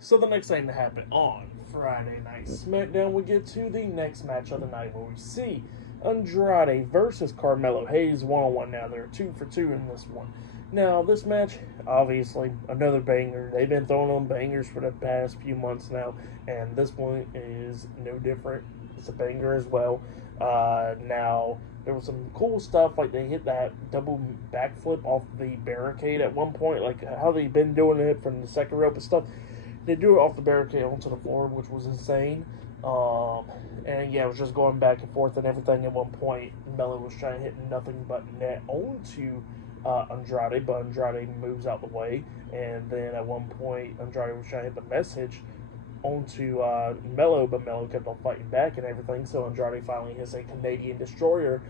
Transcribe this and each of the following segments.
So the next thing to happen on Friday Night SmackDown, we get to the next match of the night where we see Andrade versus Carmelo Hayes one-on-one. Now they're 2 for 2 in this one. Now this match, obviously another banger. They've been throwing on bangers for the past few months now, and this one is no different. It's a banger as well. Now there was some cool stuff, like they hit that double backflip off the barricade at one point, like how they've been doing it from the second rope and stuff. They do it off the barricade onto the floor, which was insane. And yeah, it was just going back and forth and everything. At one point, Melo was trying to hit nothing but net onto Andrade, but Andrade moves out the way. And then at one point, Andrade was trying to hit the message onto Melo, but Melo kept on fighting back and everything. So Andrade finally hits a Canadian Destroyer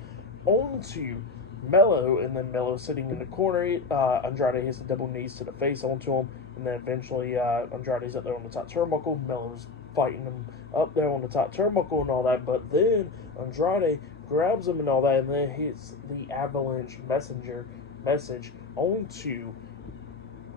onto Melo, and then Melo sitting in the corner. Andrade hits the double knees to the face onto him, and then eventually Andrade's up there on the top turnbuckle. Melo's fighting him up there on the top turnbuckle and all that, but then Andrade grabs him and all that, and then hits the Avalanche message onto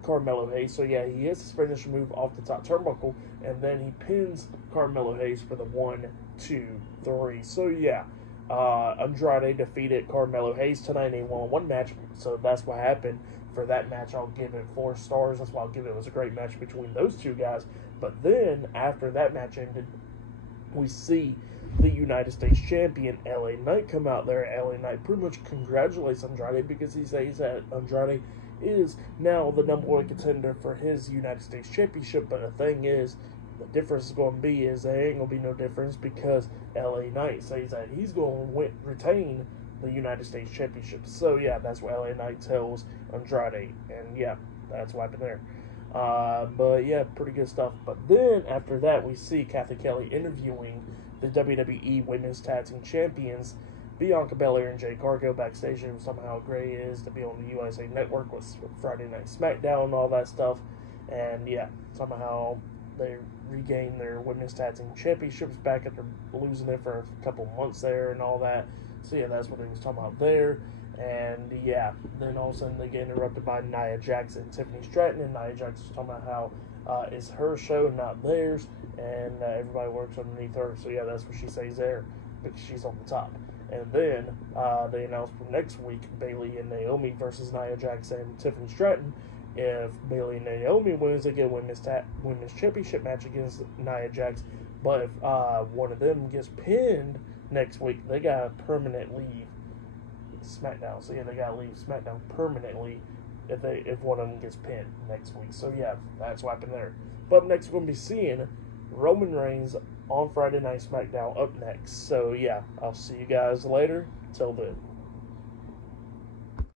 Carmelo Hayes. So yeah, he hits his finisher move off the top turnbuckle, and then he pins Carmelo Hayes for the 1, 2, 3. So yeah, Andrade defeated Carmelo Hayes tonight in a one-on-one match. So that's what happened for that match. I'll give it 4 stars. That's why I'll give it. It was a great match between those two guys. But then after that match ended, we see the United States champion LA Knight come out there. LA Knight pretty much congratulates Andrade because he says that Andrade is now the #1 contender for his United States championship. But the thing is, the difference is going to be is there ain't going to be no difference because LA Knight says that he's going to retain the United States championship. So yeah, that's what LA Knight tells Andrade, and yeah, that's what happened there. But yeah, pretty good stuff. But then after that, we see Kathy Kelly interviewing the WWE Women's Tag Team Champions, Bianca Belair and Jade Cargill, backstage. It was talking about how great it is to be on the USA Network with Friday Night SmackDown and all that stuff. And yeah, somehow they regained their Women's Tag Team Championships back after losing it for a couple months there and all that. So yeah, that's what they was talking about there. And yeah, then all of a sudden they get interrupted by Nia Jax and Tiffany Stratton, and Nia Jax is talking about how it's her show, not theirs, and everybody works underneath her. So yeah, that's what she says there, because she's on the top. And then they announced for next week Bayley and Naomi versus Nia Jax and Tiffany Stratton. If Bayley and Naomi wins, they get a women's championship match against Nia Jax. But if one of them gets pinned next week, they gotta permanent leave SmackDown. So yeah, they gotta leave SmackDown permanently if one of them gets pinned next week. So yeah, that's what happened there. But next we're gonna be seeing Roman Reigns on Friday Night SmackDown up next. So yeah, I'll see you guys later. Till then.